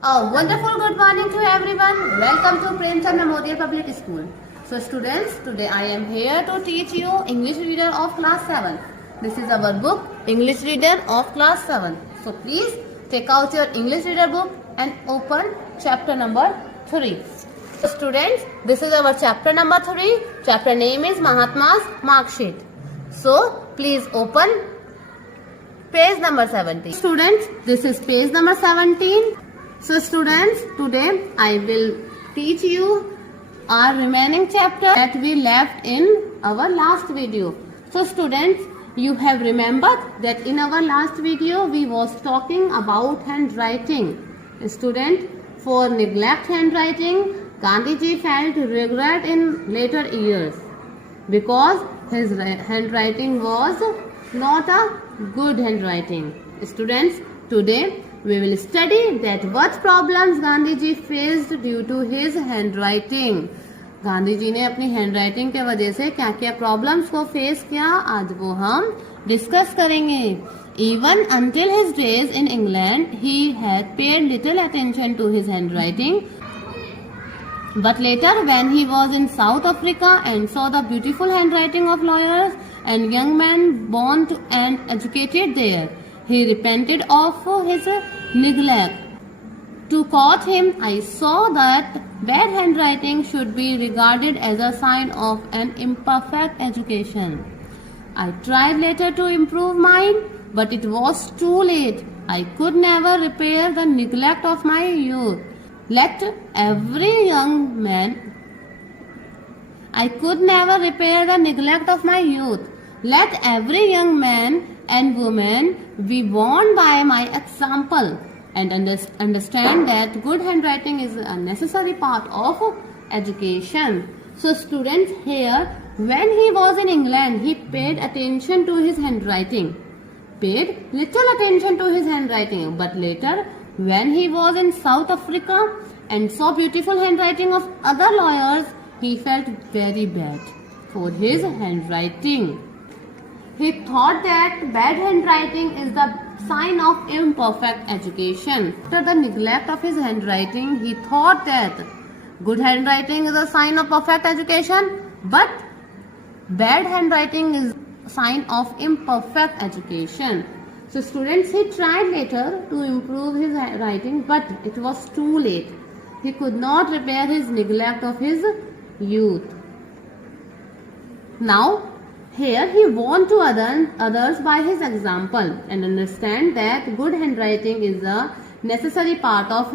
A wonderful good morning to everyone. Welcome to Premchand Memorial Public School. So students, today I am here to teach you English Reader of class 7. This is our book English Reader of class 7. So please take out your English Reader book and open chapter number 3. So students, this is our chapter number 3. Chapter name is Mahatma's Mark Sheet. So please open page number 17. Students, this is page number 17. So students, today I will teach you our remaining chapter that we left in our last video. So students, you have remembered that in our last video we was talking about handwriting. Student, for neglect handwriting, Gandhiji felt regret in later years because his handwriting was not a good handwriting. Students, today we will study that what problems Gandhiji faced due to his handwriting. Gandhi ने अपनी handwriting के वजह से क्या क्या problems को face किया, आज वो हम डिस्कस करेंगे. Even until his days in England, he had paid little attention to his handwriting. But later, when he was in South Africa and saw the beautiful handwriting of lawyers and young men born to and educated there, he repented of his neglect. To quote him, I saw that bad handwriting should be regarded as a sign of an imperfect education. I tried later to improve mine, but it was too late. I could never repair the neglect of my youth. Let every young man I could never repair the neglect of my youth. Let every young man and woman be warned by my example and understand that good handwriting is a necessary part of education. So students, here when he was in England, he paid attention to his handwriting. Paid little attention to his handwriting, but later when he was in South Africa and saw beautiful handwriting of other lawyers, he felt very bad for his handwriting. He thought that bad handwriting is the sign of imperfect education. After the neglect of his handwriting, he thought that good handwriting is a sign of perfect education, but bad handwriting is a sign of imperfect education. So students, he tried later to improve his writing, but it was too late. He could not repair his neglect of his youth. Now, here he warned to others by his example and understand that good handwriting is a necessary part of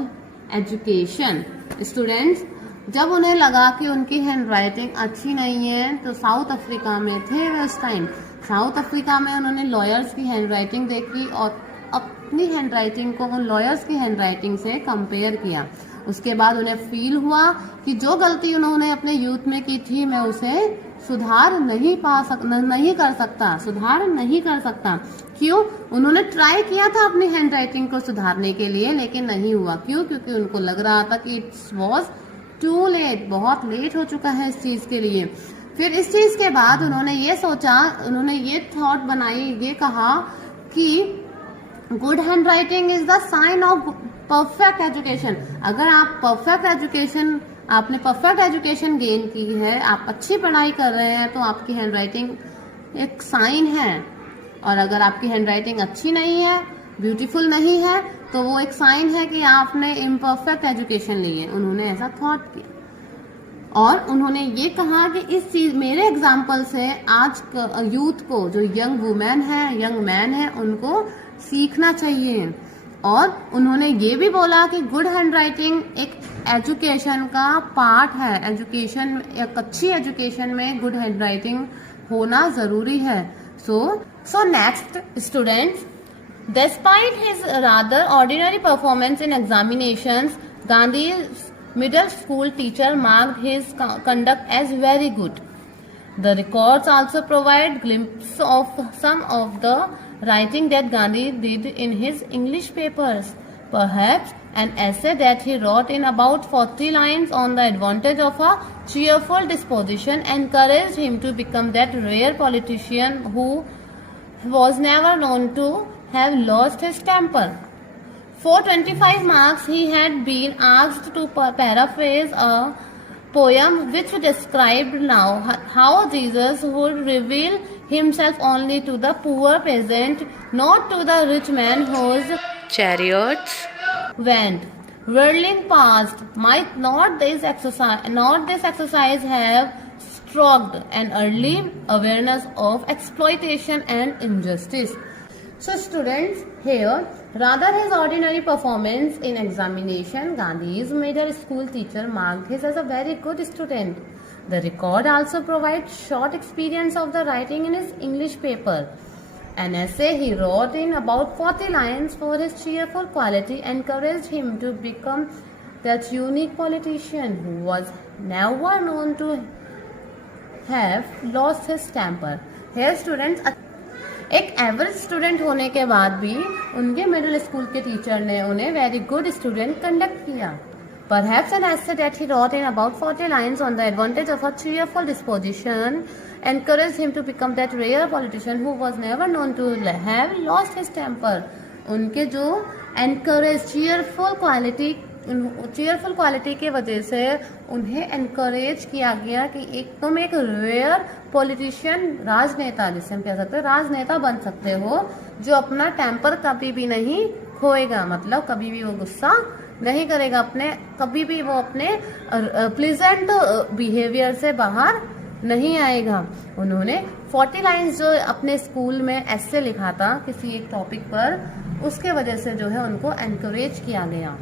education. Students, जब उन्हें लगा कि उनकी handwriting अच्छी नहीं है तो south Africa में थे वे उस टाइम. साउथ अफ्रीका में उन्होंने लॉयर्स की हैंडराइटिंग देखी और अपनी हैंडराइटिंग को उन लॉयर्स की हैंडराइटिंग से कंपेयर किया. उसके बाद उन्हें फील हुआ कि जो गलती उन्होंने अपने यूथ में की थी मैं उसे सुधार नहीं कर सकता. क्यों? उन्होंने ट्राई किया था अपनी हैंडराइटिंग को सुधारने के लिए, लेकिन नहीं हुआ. क्यों? क्योंकि उनको लग रहा था कि इट्स वॉज टू लेट, बहुत लेट हो चुका है इस चीज के लिए. फिर इस चीज के बाद उन्होंने ये सोचा, उन्होंने ये थॉट बनाई, ये कहा कि good handwriting is the sign of perfect education. अगर आप आपने परफेक्ट एजुकेशन गेन की है, आप अच्छी पढ़ाई कर रहे हैं, तो आपकी हैंडराइटिंग एक साइन है. और अगर आपकी हैंडराइटिंग अच्छी नहीं है, ब्यूटीफुल नहीं है, तो वो एक साइन है कि आपने इम्परफेक्ट एजुकेशन ली है. उन्होंने ऐसा थॉट किया और उन्होंने ये कहा कि इस चीज मेरे एग्जाम्पल से आज यूथ को, जो यंग वुमेन है, यंग मैन है, उनको सीखना चाहिए. और उन्होंने ये भी बोला कि गुड हैंडराइटिंग एक एजुकेशन का पार्ट है. एजुकेशन, एक अच्छी एजुकेशन में गुड हैंडराइटिंग होना जरूरी है. So next, students, despite his rather ordinary performance in examinations, Gandhi's middle school teacher marked his conduct as very good. The records also provide glimpses of some of the writing that Gandhi did in his English papers. Perhaps an essay that he wrote in about 40 lines on the advantage of a cheerful disposition encouraged him to become that rare politician who was never known to have lost his temper. For 25 marks, he had been asked to paraphrase a poem which described now how Jesus would reveal himself only to the poor peasant, not to the rich man whose chariots went whirling past. Might not this exercise have stroked an early awareness of exploitation and injustice? So students, here, rather his ordinary performance in examination, Gandhi's middle school teacher marked him as a very good student. The record also provides short experience of the writing in his English paper. An essay he wrote in about 40 lines for his cheerful quality encouraged him to become that unique politician who was never known to have lost his temper. Here students, एक average student होने के बाद भी उनके middle school के teacher ने उन्हें very good student conduct किया. Perhaps an essay that he wrote in about 40 lines on the advantage of a cheerful disposition encouraged him to become that rare politician who was never known to have lost his temper. उनके जो encourage cheerful quality के वजह से उन्हें encourage किया गया कि तुम एक rare politician, राजनेता, जिसे हम कह सकते हैं राजनेता बन सकते हो, जो अपना टेम्पर कभी भी नहीं खोएगा, मतलब कभी भी वो गुस्सा नहीं करेगा, कभी भी वो अपने प्लीजेंट बिहेवियर से बाहर नहीं आएगा. उन्होंने 40 लाइंस जो अपने स्कूल में ऐसे लिखा था किसी एक टॉपिक पर, उसके वजह से जो है उनको एनकरेज किया गया.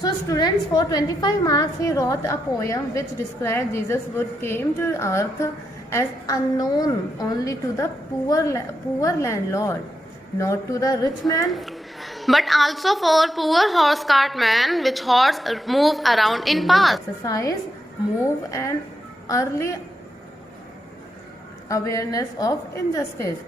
So students, for 25 marks he wrote a poem which described Jesus would came to earth as unknown only to the poor landlord, not to the rich man, but also for poor horse cart man, which horse move around in paths. Exercise, move and early awareness of injustice.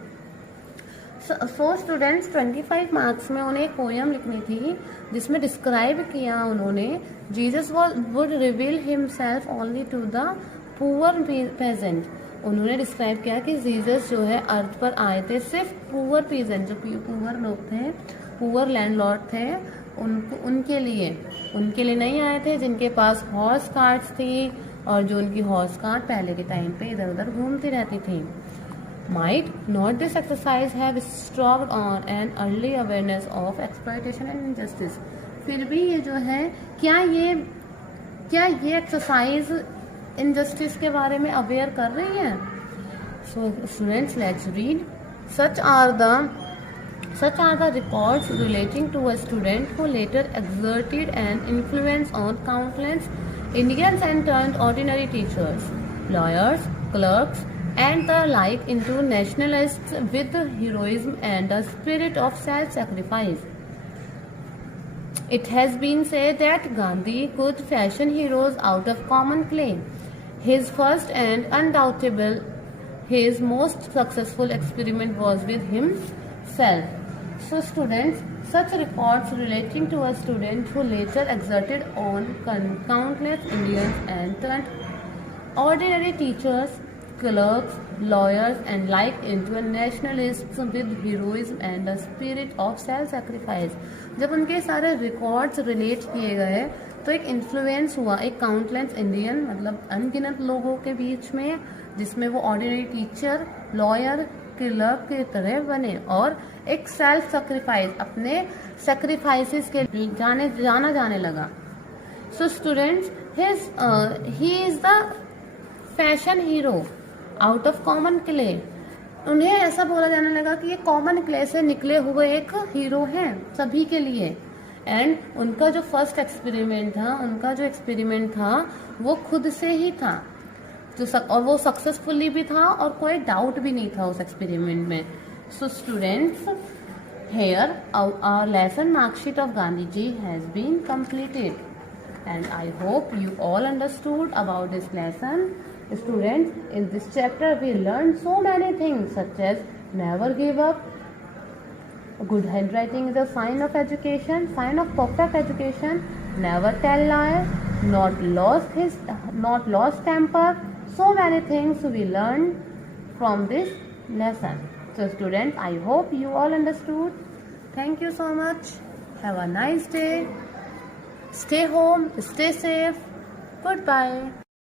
So students, 25 marks में उन्हें एक poem लिखनी थी जिसमें describe किया उन्होंने Jesus would reveal himself only to the poor peasant. उन्होंने describe किया कि जीसस जो है अर्थ पर आए थे सिर्फ पुअर पेजेंट, जो पुअर लोग थे, पुअर लैंडलॉर्ड थे, उनके लिए नहीं आए थे जिनके पास हॉर्स कार्ट्स थी और जो उनकी हॉर्स कार्ट पहले के टाइम पे इधर उधर घूमती रहती थी. Might not this exercise have stroked on an early awareness of exploitation and injustice? फिर भी ये जो है क्या ये एक्सरसाइज इनजस्टिस के बारे में अवेयर कर रही है? So students, let's read. Such are the records relating to a student who later exerted an influence on countless Indians and turned ordinary teachers, lawyers, clerks, and the like into nationalists with heroism and a spirit of self-sacrifice. It has been said that Gandhi could fashion heroes out of common clay. His first and undoubtable, his most successful experiment was with himself. So students, such records relating to a student who later exerted on countless Indians and turned ordinary teachers, clerks, lawyers and like into nationalists with heroism and a spirit of self-sacrifice. जब उनके सारे records relate किए गए तो एक influence हुआ एक countless Indian, मतलब अनगिनत लोगों के बीच में, जिसमें वो ऑर्डिनरी टीचर, लॉयर, क्लर्क की तरह बने और एक सेल्फ सेक्रीफाइस, अपने सेक्रीफाइसेस के जाना जाने लगा. So students, he is the fashion hero out of common clay. उन्हें ऐसा बोला जाने लगा कि ये कॉमन क्ले से निकले हुए एक हीरो हैं सभी के लिए. एंड उनका जो फर्स्ट एक्सपेरिमेंट था वो खुद से ही था, और वो सक्सेसफुली भी था और कोई डाउट भी नहीं था उस एक्सपेरिमेंट में. So students, here our lesson marksheet of Gandhi ji has been completed and I hope you all understood about this lesson. Students, in this chapter we learned so many things such as never give up, good handwriting is a sign of education, sign of perfect education, never tell lies, not lost temper. So many things we learned from this lesson. So students, I hope you all understood. Thank you so much. Have a nice day. Stay home, stay safe. Goodbye.